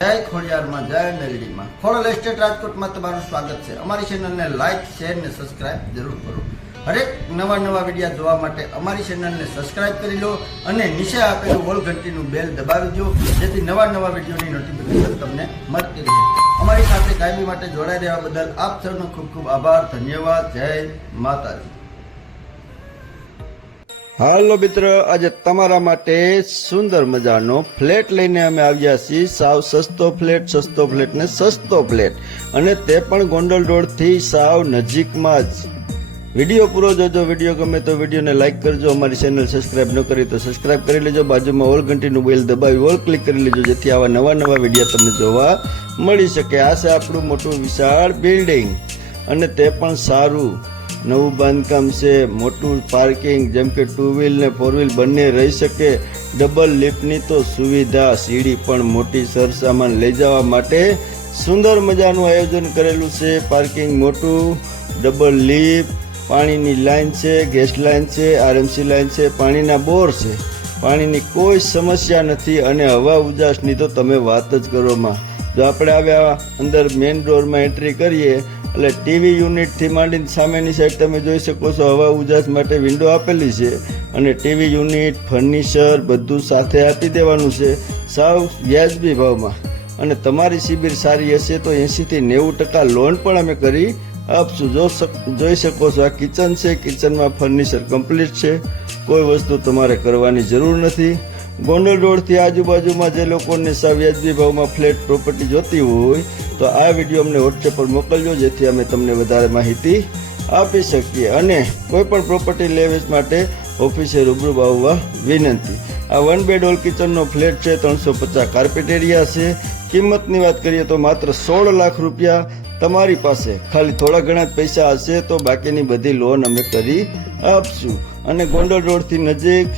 જય ખોડિયારમાં જય મેલડીમાં ખોડલ એસ્ટેટ રાજકોટમાં તમારું સ્વાગત છે। અમારી ચેનલને લાઈક શેર ને સબસ્ક્રાઇબ જરૂર કરો। હરેક નવા વિડીયો જોવા માટે અમારી ચેનલને સબસ્ક્રાઇબ કરી લો અને નીચે આપેલું ઓલ ઘંટીનું બેલ દબાવી દો, જેથી નવા વિડીયોની નોટિફિકેશન તમને મળતી રહે। અમારી સાથે કાયમી માટે જોડાઈ રહેવા બદલ આપ સૌનો ખૂબ ખૂબ આભાર, ધન્યવાદ। જય માતાજી। હાલો મિત્ર, આજે તમારા માટે સુંદર મજાનો ફ્લેટ લઈને અમે આવ્યા છીએ। સાવ સસ્તો ફ્લેટ ને સસ્તો ફ્લેટ, અને તે પણ ગોંડલ રોડ થી સાવ નજીકમાં જ। વિડીયો પૂરો જોજો। વિડીયો ગમે તો વિડીયોને લાઈક કરજો। અમારી ચેનલ સબસ્ક્રાઇબ ન કરી તો સબસ્ક્રાઇબ કરી લેજો। બાજુમાં ઓલ ઘંટીનું બેલ દબાવી ઓલ ક્લિક કરી લેજો, જેથી આવા નવા વિડીયો તમને જોવા મળી શકે। આ છે આપણું મોટું વિશાળ બિલ્ડિંગ, અને તે પણ સારું નવું બાંધકામ છે। મોટું પાર્કિંગ, જેમ કે 2 વ્હીલ ને 4 વ્હીલ બંને રહી શકે। ડબલ લિફ્ટની તો સુવિધા, સીડી પણ મોટી, સરસામાન લઈ જવા માટે સુંદર મજાનું આયોજન કરેલું છે। પાર્કિંગ મોટું, ડબલ લિફ્ટ, પાણીની લાઈન છે, ગેસ લાઈન છે, આરએમસી લાઈન છે, પાણીના બોર છે, પાણીની કોઈ સમસ્યા નથી। અને હવા ઉજાસની તો તમે વાત જ કરોમાં। જો આપણે આવ્યા અંદર મેઇન ડોરમાં એન્ટ્રી કરીએ એટલે ટીવી યુનિટથી માંડીને સામેની સાઈડ તમે જોઈ શકો છો, હવા ઉજાસ માટે વિન્ડો આપેલી છે, અને ટીવી યુનિટ, ફર્નિચર બધું સાથે આપી દેવાનું છે, સાવ વ્યાજબી ભાવમાં। અને તમારી શિબિર સારી હશે તો 80 થી 90% લોન પણ અમે કરી આપશું। જોઈ શકો છો, આ કિચન છે, કિચનમાં ફર્નિચર કમ્પ્લીટ છે, કોઈ વસ્તુ તમારે કરવાની જરૂર નથી। ગોંડલ રોડથી આજુબાજુમાં જે લોકોને સાવ વ્યાજબી ભાવમાં ફ્લેટ પ્રોપર્ટી જોતી હોય તો આ વિડીયો અમને વોટ્સએપ પર મોકલજો, જેથી અમે તમને વધારે માહિતી આપી શકીએ। અને કોઈ પણ પ્રોપર્ટી લેવેચ માટે ઓફિસે રૂબરૂ આવવા વિનંતી। આ 1 બેડ ઓલ કિચનનો ફ્લેટ છે, 350 કાર્પેટ એરિયા છે। કિંમતની વાત કરીએ તો માત્ર 16 લાખ રૂપિયા તમારી પાસે ખાલી થોડા ઘણા પૈસા હશે તો બાકીની બધી લોન અમે કરી આપશું। અને ગોંડલ રોડથી નજીક,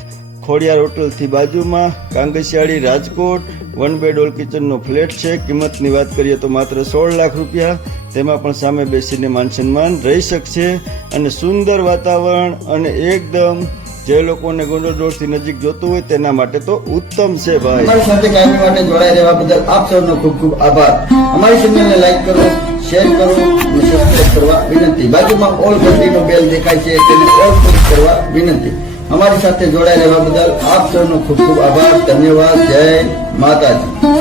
ખોડિયાર હોટલથી બાજુમાં, કાંગસિયાળી, રાજકોટ 1 બેડ ઓલ કિચનનો ફ્લેટ છે। કિંમતની વાત કરીએ તો માત્ર 16 લાખ રૂપિયા, તેમાં પણ સામે બેસીને માન સન્માન રહી શકશે। અને સુંદર વાતાવરણ, અને એકદમ જે લોકોને ગોંડલ રોડથી નજીક જોતું હોય તેના માટે તો ઉત્તમ છે ભાઈ। અમારી સાથે કાયમી માટે જોડાઈ રહેવા બદલ આપ સૌનો ખૂબ ખૂબ આભાર। અમારી ચેનલને લાઈક કરો, શેર કરો અને સબસ્ક્રાઇબ કરવા વિનંતી। બાજુમાં ઓલ ઘંટીનો બેલ દેખાય છે, તેને ઓલ ક્લિક કરવા વિનંતી। અમારી સાથે જોડાઈ રહેવા બદલ આપ સૌનો ખૂબ ખૂબ આભાર, ધન્યવાદ। જય માતાજી।